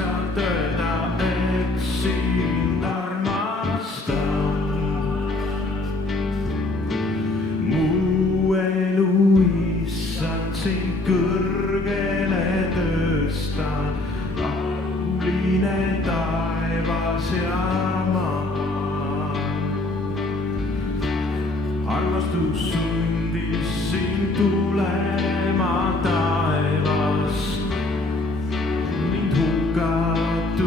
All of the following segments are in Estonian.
lihtsalt öelda, et sind armastan. Mu elu issand sind kõrgele tõstan, lauline taevas ja maa. Armastus sundis sind tulema taevast, mind hukatusest.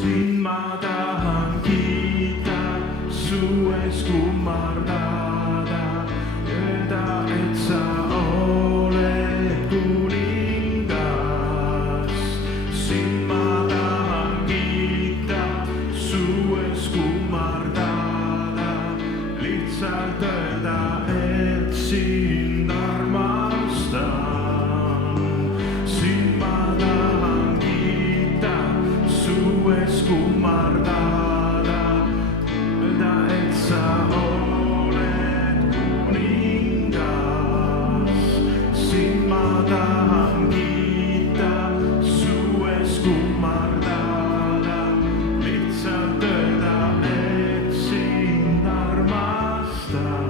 Sind ma tahan kiita, su ees kummardada, öelda, et sa oled kuningas. Sind ma tahan kiita, su ees kummardada, lihtsalt öelda, et sind armastan. Sind ma tahan kiita, su ees kummardada, öelda, et sa oled kuningas. Sind ma tahan kiita, su ees kummardada, lihtsalt öelda, et sind armastan.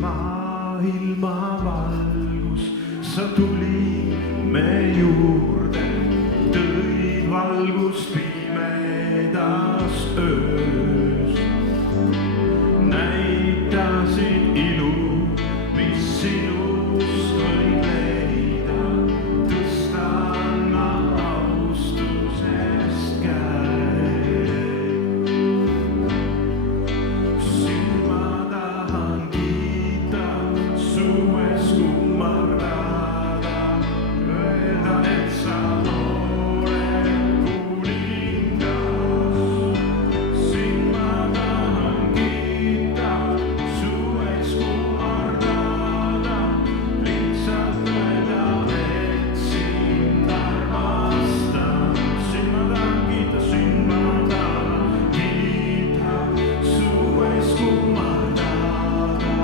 Maailma valgus, sa tulid me juurde, tõid valgust pimedas öös. Näitasid ilu, mis sinust võib leida, tõstan ma austusest käed. Sind ma tahan kiita, su ees kummardada, öelda, et sa oled kuningas. Sind ma tahan kiita, su ees kummardada, lihtsalt öelda, et sind armastan. Sind ma tahan kiita, sind ma tahan kiita, su ees kummardada,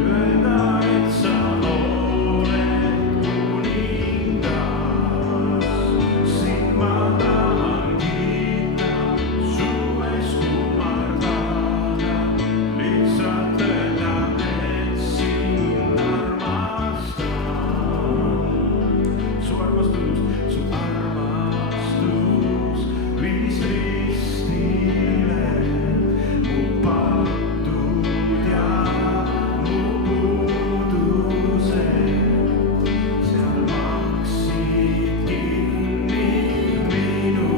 öelda, et sa oled kuningas. Sind ma tahan kiita, su ees kummardada, lihtsalt öelda, et sind armastan. Su armastus viis ristile mu patud ja mu puudused. Seal maksid kinni minu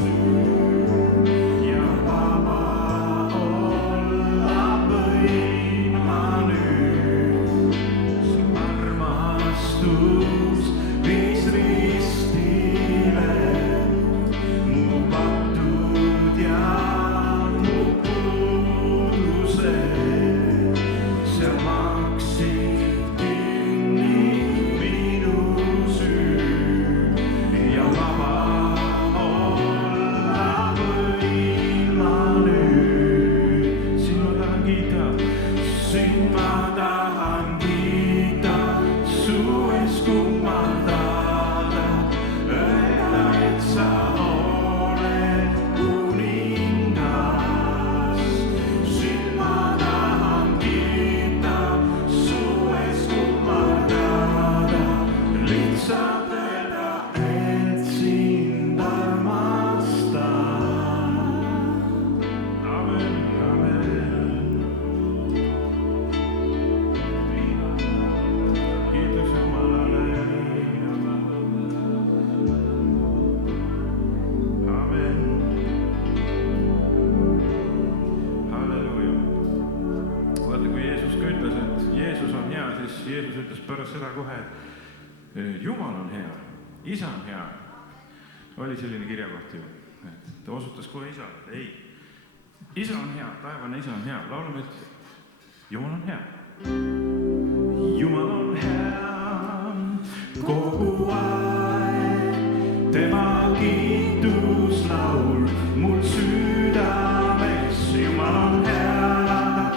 süü ja vaba olla võin ma nüüd. Su armastus viis ristile mu patud ja mu puudused. Seal maksid kinni minu süü ja vaba olla võin ma nüüd. Sind ma tahan kiita, sind ma tahan kiita, su ees kummardada, öelda, et sa oled kuningas. Sind ma tahan kiita, su ees kummardada, lihtsalt öelda, et sind armastan. Amen, amen. Kiitus Jumalale. Amen. Halleluuja. Vaata, kui Jeesus ka ütles, et Jeesus on hea, siis Jeesus ütles pärast seda kohe, et Jumal on hea, Isa on hea. Oli selline kirjakoht ju, et ta osutas kohe Isale, et ei, Isa on hea, taevane Isa on hea. Laulame, et Jumal on hea. Jumal on hea kogu aeg, tema kiituslaul mul südames. Jumal on hea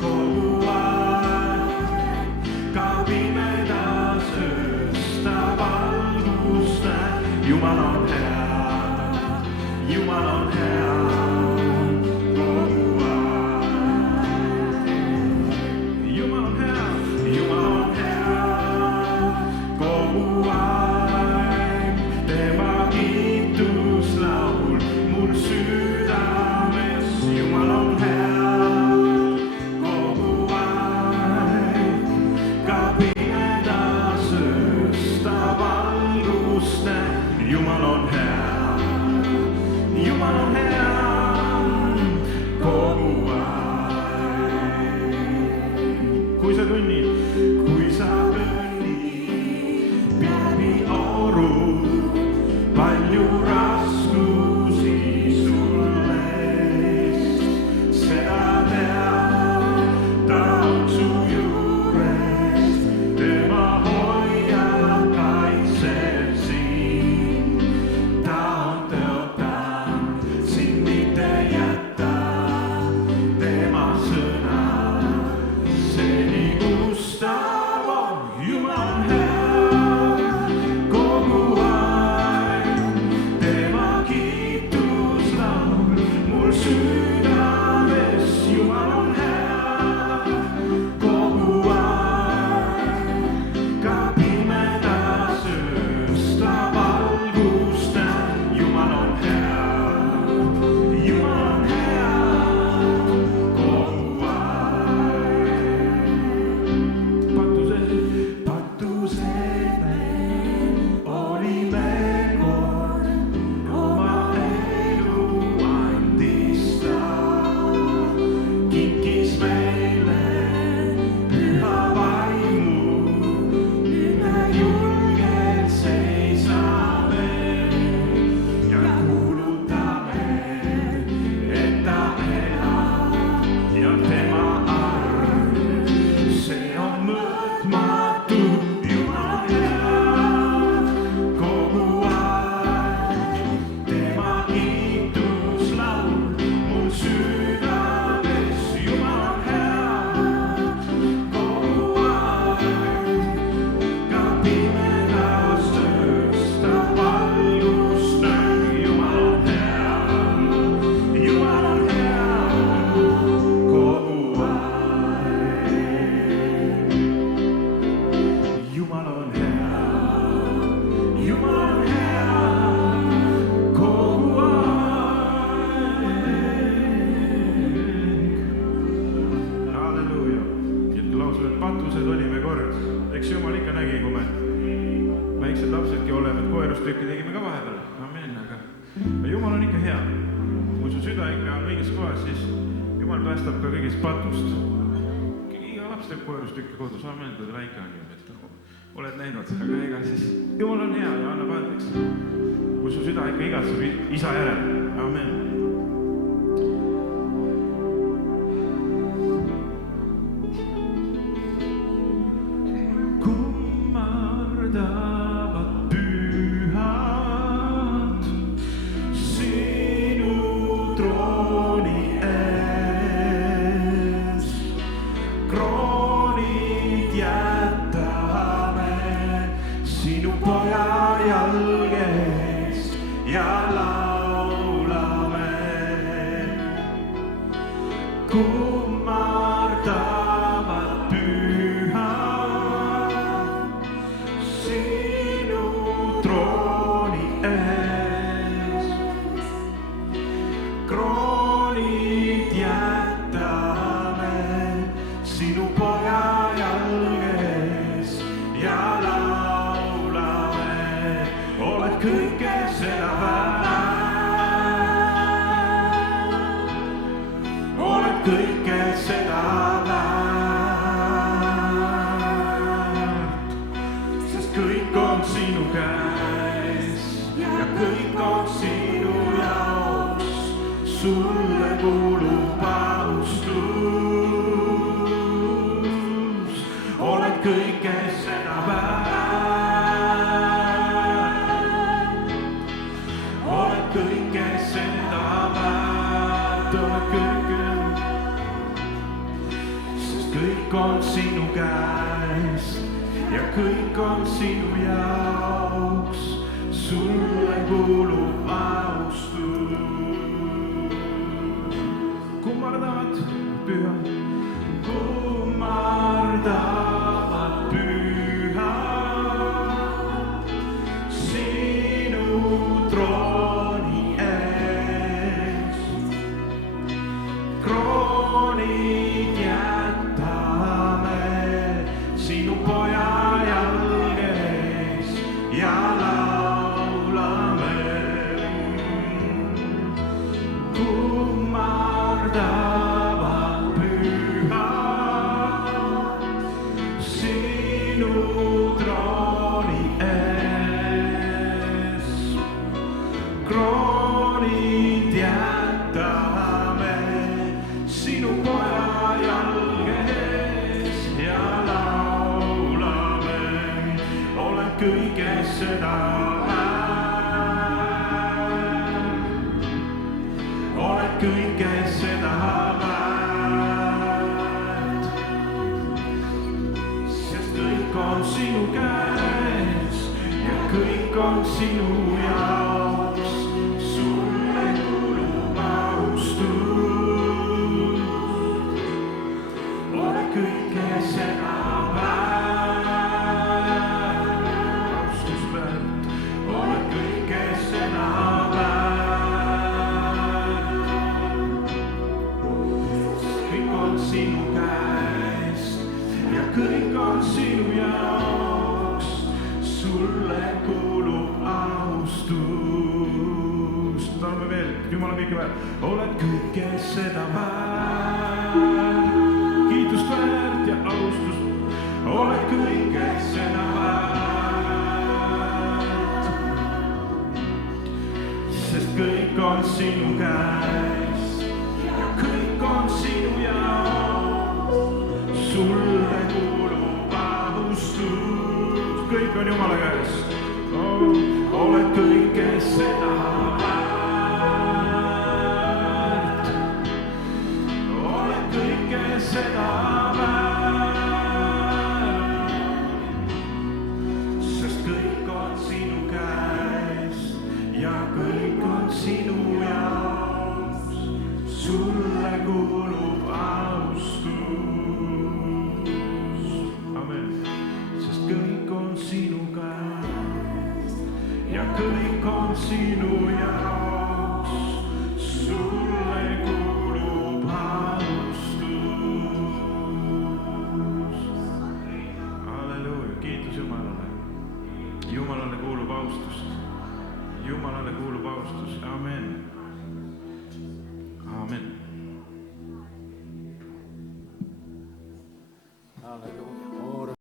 kogu aeg, lapsed olime kord, eks Jumal ikka nägi, kui me väiksed lapsedki oleme, et koerustükki tegime ka vahepeal. Amen, aga Jumal on ikka hea. Kui su süda ikka on õiges kohas, siis Jumal päästab ka kõigest patust. Iga laps teeb koerustükki kodus, amen, kui ta väike on ju, et oled näinud, aga ega siis Jumal on hea ja annab andeks. Kui su süda ikka igatseb isa järel, amen. Jumalale kuulub austus, amen.